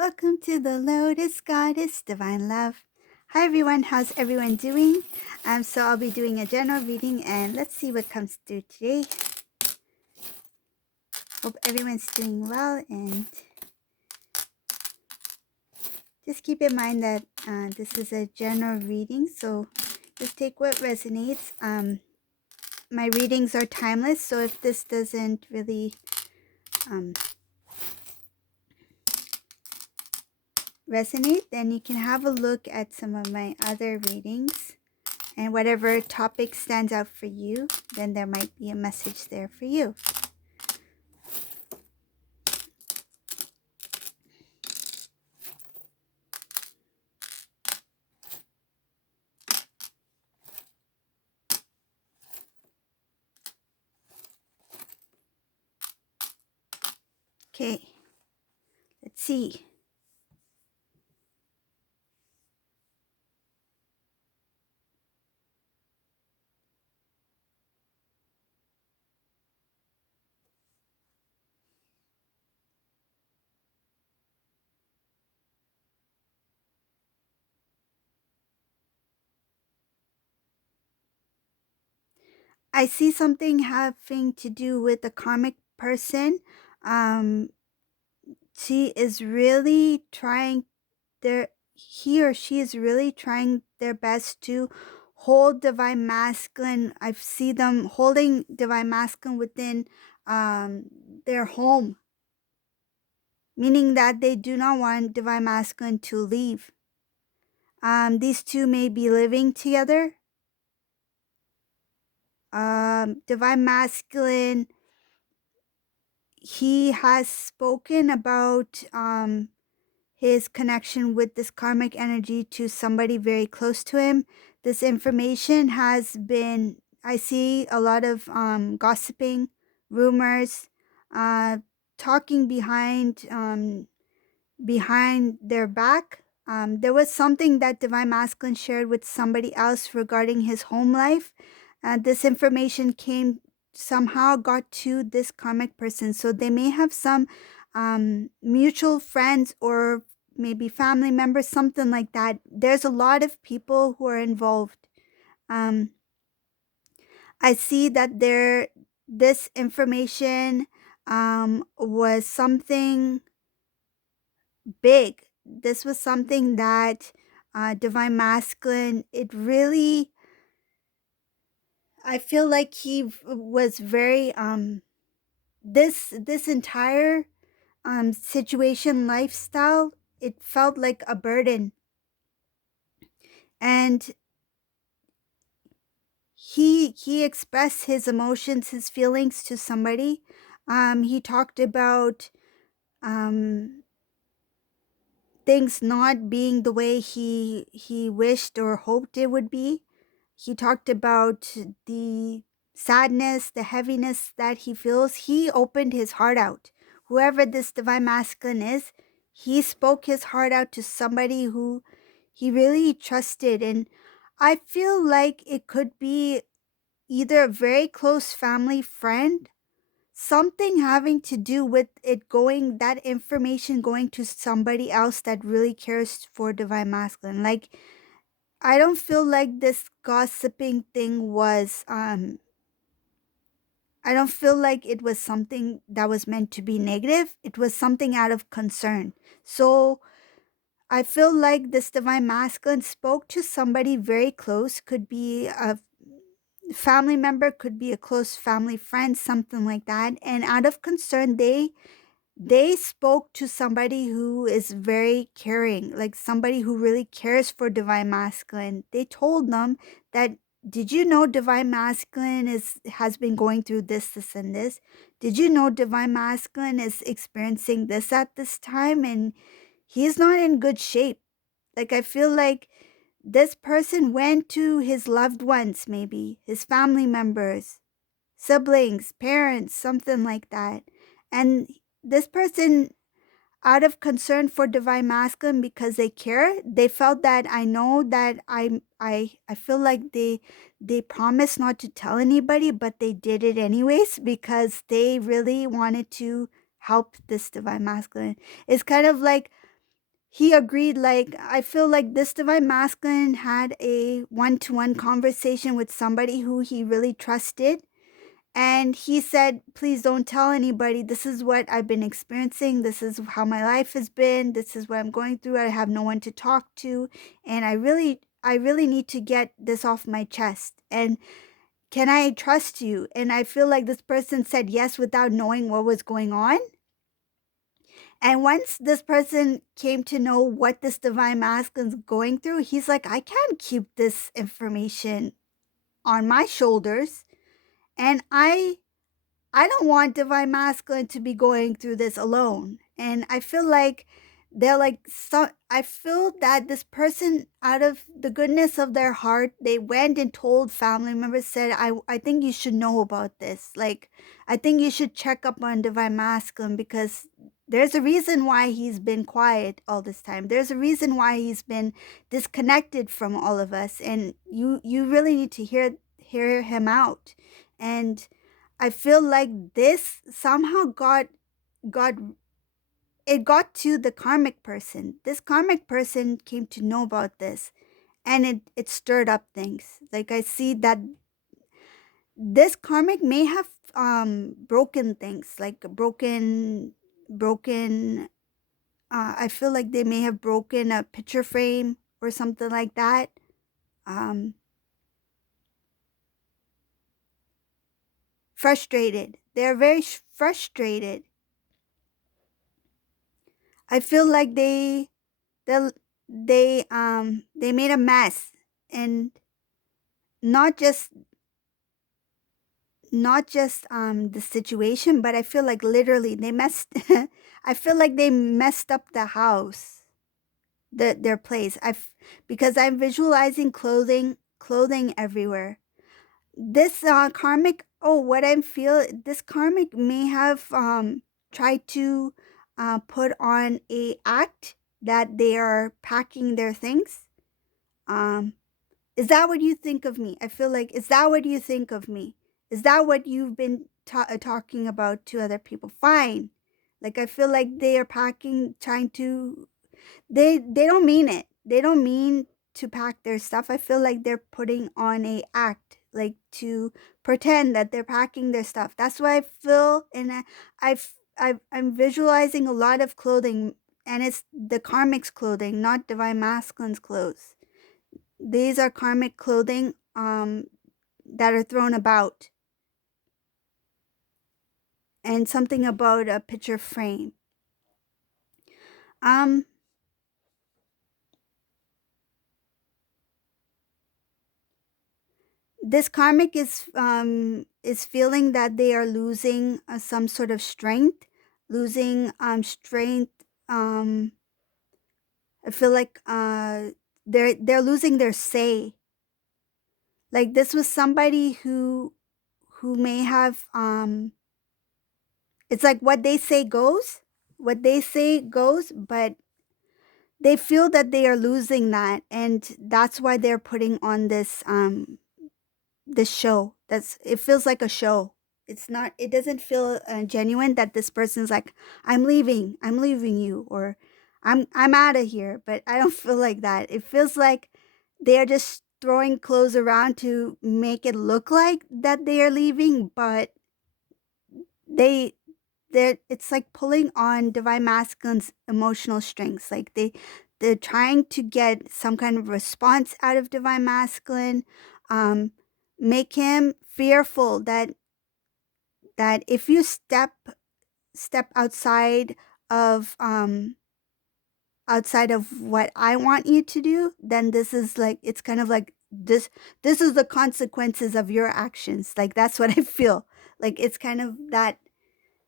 Welcome to the Lotus Goddess Divine Love. Hi everyone, how's everyone doing? So I'll be doing a general reading and let's see what comes through today. Hope everyone's doing well and just keep in mind that this is a general reading, so just take what resonates. My readings are timeless, so if this doesn't really resonate, then you can have a look at some of my other readings. And whatever topic stands out for you, then there might be a message there for you. Okay, let's see. I see something having to do with a karmic person. She is really trying he or she is really trying their best to hold divine masculine. I see them holding divine masculine within their home, meaning that they do not want divine masculine to leave. These two may be living together. Divine masculine, he has spoken about his connection with this karmic energy to somebody very close to him. This information has been, I see a lot of gossiping, rumors, talking behind their back. There was something that Divine Masculine shared with somebody else regarding his home life. This information somehow got to this karmic person. So they may have some mutual friends or maybe family members, something like that. There's a lot of people who are involved. I see that this information was something big. This was something that Divine Masculine, it really, I feel like he was very, this entire situation, lifestyle, it felt like a burden. And he expressed his emotions, his feelings to somebody. He talked about things not being the way he wished or hoped it would be. He talked about the sadness, the heaviness that he feels. He opened his heart out. Whoever this divine masculine is, he spoke his heart out to somebody who he really trusted. And I feel like it could be either a very close family friend, something having to do with that information going to somebody else that really cares for divine masculine. Like, I don't feel like this gossiping thing was I don't feel like it was something that was meant to be negative. It was something out of concern. So I feel like this divine masculine spoke to somebody very close, could be a family member, could be a close family friend, something like that. And out of concern, they spoke to somebody who is very caring, like somebody who really cares for divine masculine. They told them that, did you know divine masculine has been going through this and this? Did you know divine masculine is experiencing this at this time and he's not in good shape? Like, I feel like this person went to his loved ones, maybe his family members, siblings, parents, something like that. And this person, out of concern for divine masculine, because they care, they felt that, I know that I feel like they promised not to tell anybody, but they did it anyways because they really wanted to help this divine masculine. It's kind of like he agreed, like, I feel like this divine masculine had a one-to-one conversation with somebody who he really trusted. And he said, please don't tell anybody. This is what I've been experiencing. This is how my life has been. This is what I'm going through. I have no one to talk to. And I really need to get this off my chest. And can I trust you? And I feel like this person said yes without knowing what was going on. And once this person came to know what this divine masculine's going through, he's like, I can't keep this information on my shoulders. And I don't want divine masculine to be going through this alone. And I feel like they're like, so I feel that this person, out of the goodness of their heart, they went and told family members, said, I think you should know about this. Like, I think you should check up on divine masculine, because there's a reason why he's been quiet all this time. There's a reason why he's been disconnected from all of us. And you really need to hear him out. And I feel like this somehow got it got to the karmic person. This karmic person came to know about this, and it stirred up things. Like, I see that this karmic may have broken things, like broken I feel like they may have broken a picture frame or something like that. Um Frustrated. They're very frustrated. I feel like they they made a mess, and not just the situation, but I feel like literally they messed I feel like they messed up the house, their place. Because I'm visualizing clothing everywhere. This karmic, oh, what I feel, this karmic may have tried to put on a act that they are packing their things. um Is that what you think of me? I feel like, is that what you think of me? Is that what you've been talking about to other people? Fine. Like, I feel like they are packing, trying to, they don't mean it. They don't mean to pack their stuff. I feel like they're putting on a act, like to pretend that they're packing their stuff. That's what I feel. And I'm visualizing a lot of clothing, and it's the karmic's clothing, not divine masculine's clothes. These are karmic clothing that are thrown about, and something about a picture frame. Um, this karmic is feeling that they are losing some sort of strength, losing strength. Um, I feel like they're losing their say. Like, this was somebody who may have it's like what they say goes, what they say goes, but they feel that they are losing that, and that's why they're putting on this show. That's, it feels like a show. It's not, it doesn't feel genuine, that this person's like, I'm leaving you, or I'm out of here. But I don't feel like that. It feels like they're just throwing clothes around to make it look like that they are leaving, but they it's like pulling on divine masculine's emotional strengths. Like, they're trying to get some kind of response out of divine masculine, um make him fearful that if you step outside of what I want you to do, then this is like, it's kind of like this is the consequences of your actions. Like, that's what I feel like. It's kind of that,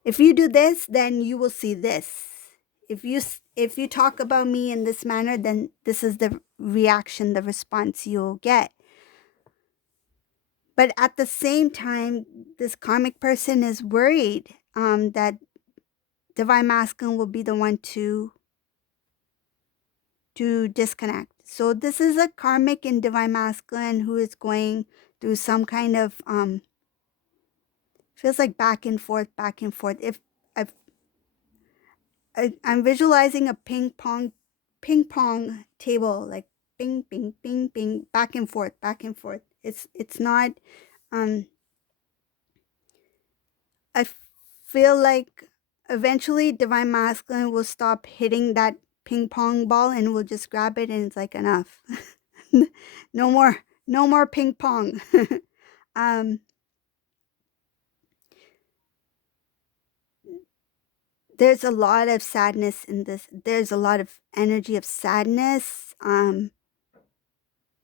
if you do this, then you will see this. If you talk about me in this manner, then this is the reaction, the response you'll get. But at the same time, this karmic person is worried that divine masculine will be the one to disconnect. So this is a karmic and divine masculine who is going through some kind of feels like back and forth, back and forth. If I'm visualizing a ping pong ping pong table, like ping, ping, ping, ping, back and forth, back and forth. It's not. Um, I feel like eventually divine masculine will stop hitting that ping pong ball and we'll just grab it and it's like enough. No more, no more ping pong. um, there's a lot of sadness in this. There's a lot of energy of sadness,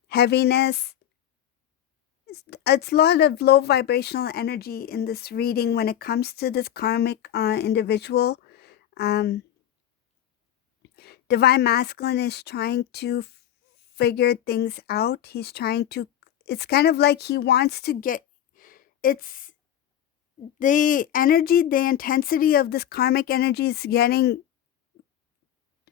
heaviness. It's a lot of low vibrational energy in this reading when it comes to this karmic individual. Um, Divine masculine is trying to figure things out. He's trying to, it's kind of like he wants to get, it's the energy, the intensity of this karmic energy is getting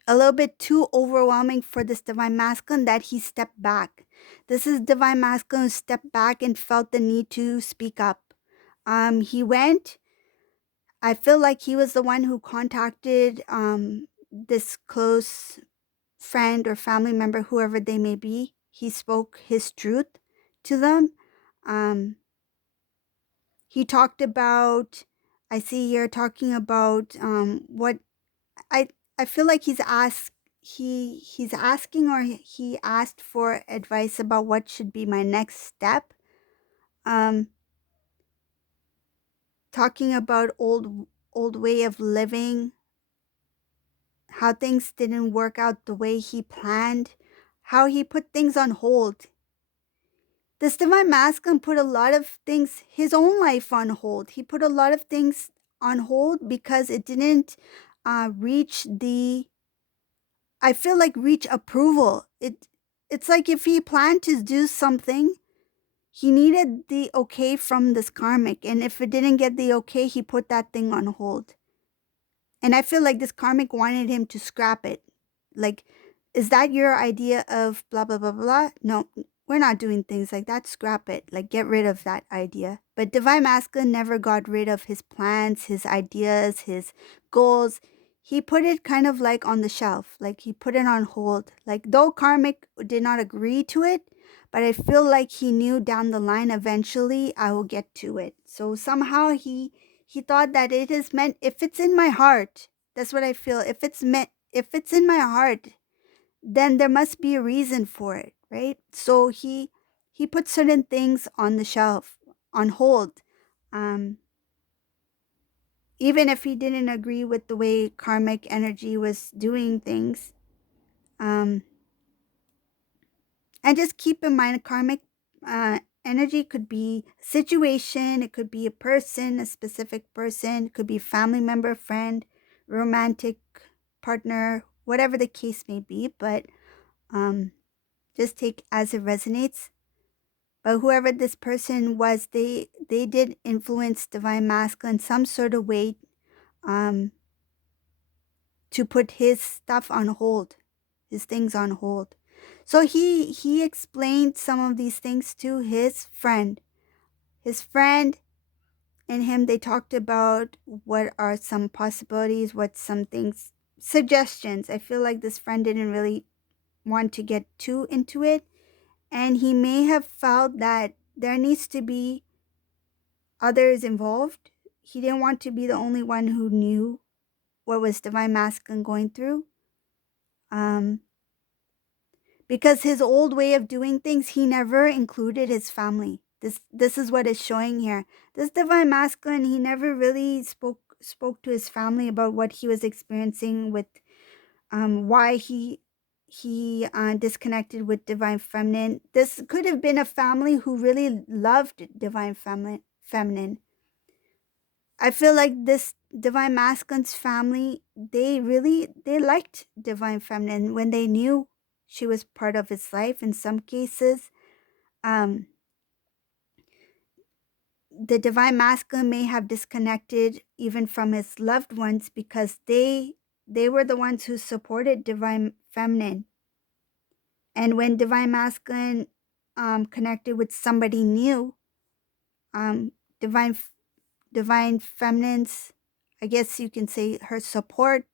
a little bit too overwhelming for this divine masculine that he stepped back. This is divine masculine who stepped back and felt the need to speak up. He went, I feel like he was the one who contacted this close friend or family member, whoever they may be. He spoke his truth to them. Um, he talked about, I see here talking about what I I feel like he's asking or he asked for advice about what should be my next step. Um, Talking about old way of living, how things didn't work out the way he planned, how he put things on hold. This divine masculine put a lot of things, his own life on hold. He put a lot of things on hold because it didn't reach the, I feel like reach approval. It's like if he planned to do something, he needed the okay from this karmic, and if it didn't get the okay, he put that thing on hold. And I feel like this karmic wanted him to scrap it. Like, is that your idea of blah, blah, blah, blah? No, we're not doing things like that. Scrap it. Like, get rid of that idea. But Divine Masculine never got rid of his plans, his ideas, his goals. He put it kind of like on the shelf. Like, he put it on hold. Like, though karmic did not agree to it, but I feel like he knew down the line eventually I will get to it. So somehow he thought that it is meant, if it's in my heart, that's what I feel, if it's meant, if it's in my heart, then there must be a reason for it, right? So he put certain things on the shelf, on hold, um even if he didn't agree with the way karmic energy was doing things. um And just keep in mind, karmic energy could be situation, it could be a person, a specific person, it could be family member, friend, romantic partner, whatever the case may be. But just take as it resonates. But whoever this person was, they did influence divine masculine in some sort of way, um, to put his stuff on hold, his things on hold. So he explained some of these things to his friend. His friend and him, they talked about what are some possibilities, what some things, suggestions. I feel like this friend didn't really want to get too into it, and he may have felt that there needs to be others involved. He didn't want to be the only one who knew what was divine masculine going through. Um, because his old way of doing things, he never included his family. This is what is showing here. This divine masculine, he never really spoke to his family about what he was experiencing with, why he disconnected with divine feminine. This could have been a family who really loved divine feminine. I feel like this divine masculine's family, they liked divine feminine when they knew she was part of his life. In some cases, um, the divine masculine may have disconnected even from his loved ones because they were the ones who supported divine feminine. And when divine masculine connected with somebody new, um, divine divine feminine's, I guess you can say, her support,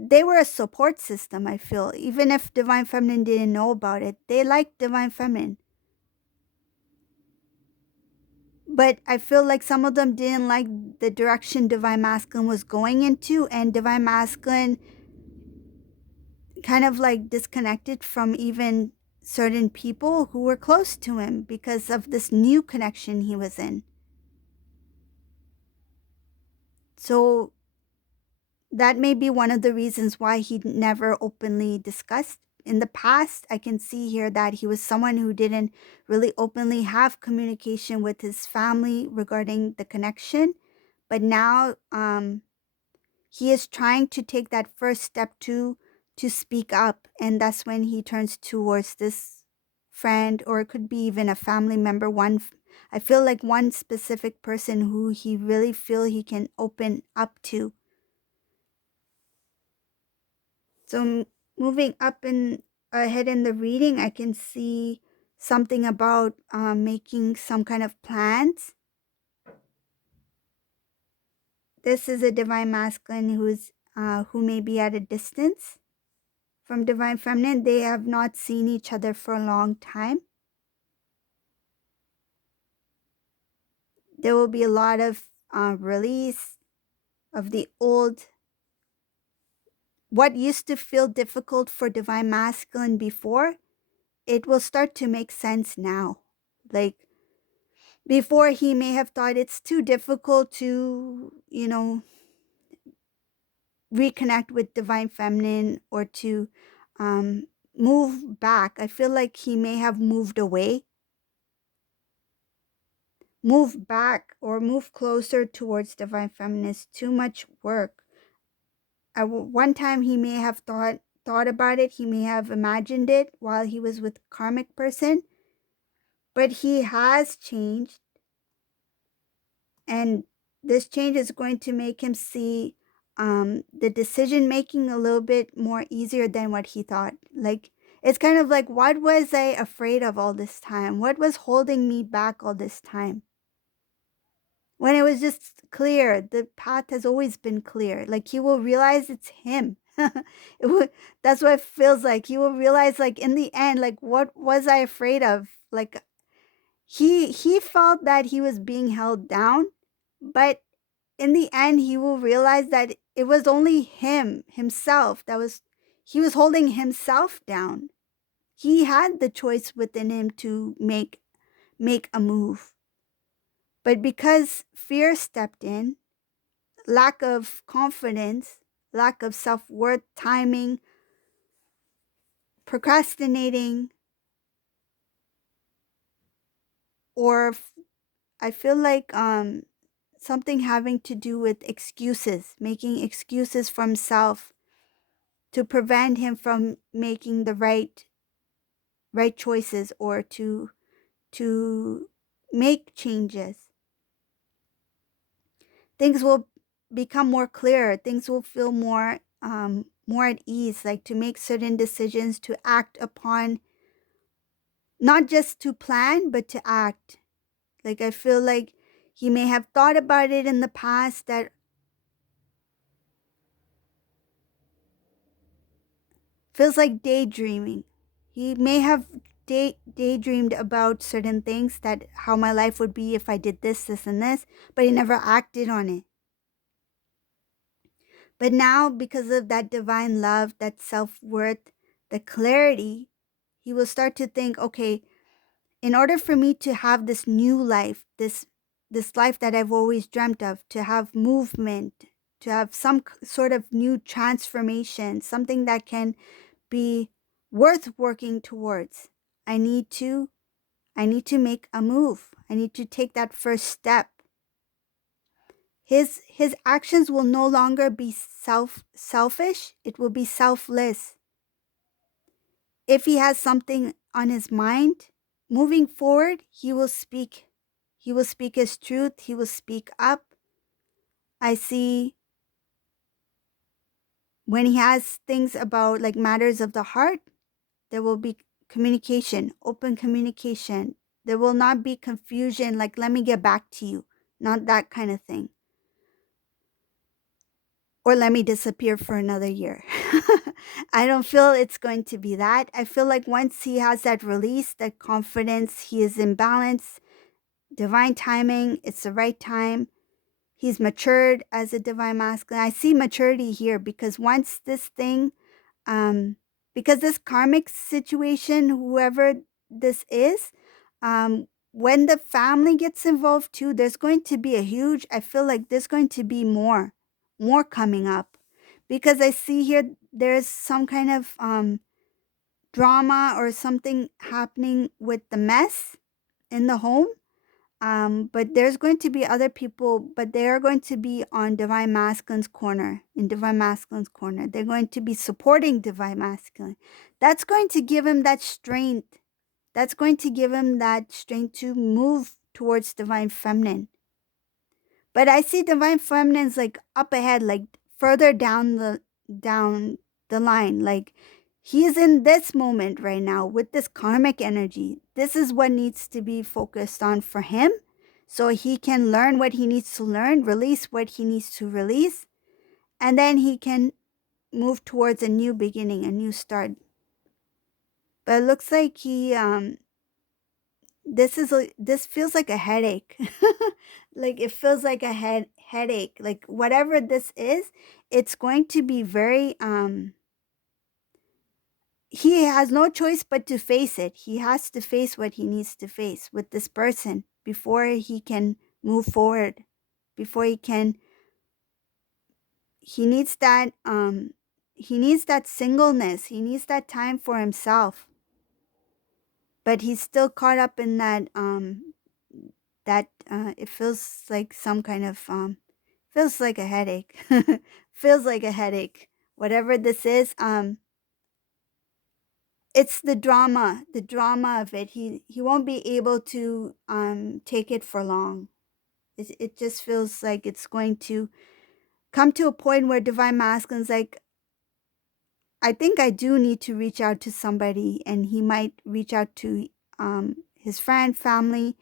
they were a support system, I feel. Even if Divine Feminine didn't know about it, they liked Divine Feminine. But I feel like some of them didn't like the direction Divine Masculine was going into, and Divine Masculine kind of like disconnected from even certain people who were close to him because of this new connection he was in. So that may be one of the reasons why he never openly discussed. In the past, I can see here that he was someone who didn't really openly have communication with his family regarding the connection. But now he is trying to take that first step to speak up. And that's when he turns towards this friend, or it could be even a family member. I feel like one specific person who he really feel he can open up to. So moving up and ahead in the reading, I can see something about making some kind of plans. This is a divine masculine who may be at a distance from divine feminine. They have not seen each other for a long time. There will be a lot of release of the old, what used to feel difficult for divine masculine before. It will start to make sense now. Like before, he may have thought it's too difficult to, reconnect with divine feminine, or to move back. I feel like he may have moved away, move back, or move closer towards divine feminine. Is too much work. One time he may have thought about it. He may have imagined it while he was with karmic person, but he has changed, and this change is going to make him see the decision making a little bit more easier than what he thought. Like, it's kind of like, what was I afraid of all this time? What was holding me back all this time? When it was just clear, the path has always been clear. Like, he will realize it's him. That's what it feels like. He will realize, like, in the end, like, what was I afraid of? Like, he felt that he was being held down, but in the end, he will realize that it was only himself, he was holding himself down. He had the choice within him to make a move. But because fear stepped in, lack of confidence, lack of self-worth, timing, procrastinating, or I feel like something having to do with excuses, making excuses for himself to prevent him from making the right choices, or to make changes. Things will become more clear. Things will feel more at ease, like to make certain decisions, to act upon, not just to plan, but to act. Like, I feel like he may have thought about it in the past, that feels like daydreaming. He may have daydreamed about certain things, that how my life would be if I did this, and this, but he never acted on it. But now, because of that divine love, that self-worth, the clarity, he will start to think, okay, in order for me to have this new life, this life that I've always dreamt of, to have movement, to have some sort of new transformation, something that can be worth working towards, I need to make a move. I need to take that first step. His actions will no longer be selfish, it will be selfless. If he has something on his mind, moving forward, he will speak. He will speak his truth, he will speak up. I see when he has things about, like, matters of the heart, there will be communication, open communication. There will not be confusion, like, let me get back to you. Not that kind of thing. or let me disappear for another year. I don't feel it's going to be that. I feel like once he has that release, that confidence, he is in balance, divine timing, it's the right time. He's matured as a divine masculine. I see maturity here because once this thing, um, because this karmic situation, whoever this is, when the family gets involved too, there's going to be a huge, I feel like there's going to be more coming up because I see here there's some kind of drama or something happening with the mess in the home. But there's going to be other people, but they are going to be on Divine Masculine's corner, in Divine Masculine's corner. They're going to be supporting Divine Masculine. That's going to give him that strength. That's going to give him that strength to move towards Divine Feminine. But I see Divine Feminine's like up ahead, like further down the line. Like he is in this moment right now with this karmic energy. This is what needs to be focused on for him so he can learn what he needs to learn, release what he needs to release, and then he can move towards a new beginning, a new start. But it looks like this feels like a headache. Like it feels like a headache. Like whatever this is, it's going to be very he has no choice but to face it. He has to face what he needs to face with this person before he can move forward. Before he needs that singleness. He needs that time for himself. But he's still caught up in that it feels like some kind of feels like a headache. Feels like a headache. Whatever this is, it's the drama of it. He won't be able to take it for long. It just feels like it's going to come to a point where Divine Masculine's like, I think I do need to reach out to somebody, and he might reach out to his friend, family,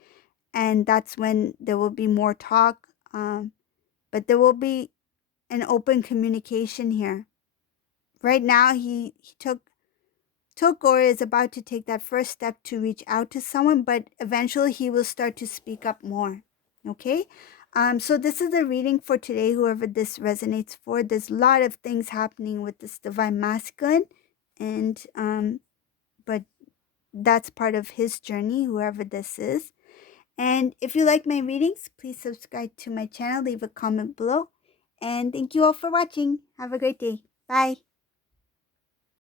and that's when there will be more talk. But there will be an open communication here. Right now, he took or is about to take that first step to reach out to someone, but eventually he will start to speak up more. Okay? So this is the reading for today, whoever this resonates for. There's a lot of things happening with this divine masculine, and but that's part of his journey, whoever this is. And if you like my readings, please subscribe to my channel, leave a comment below. And thank you all for watching. Have a great day. Bye.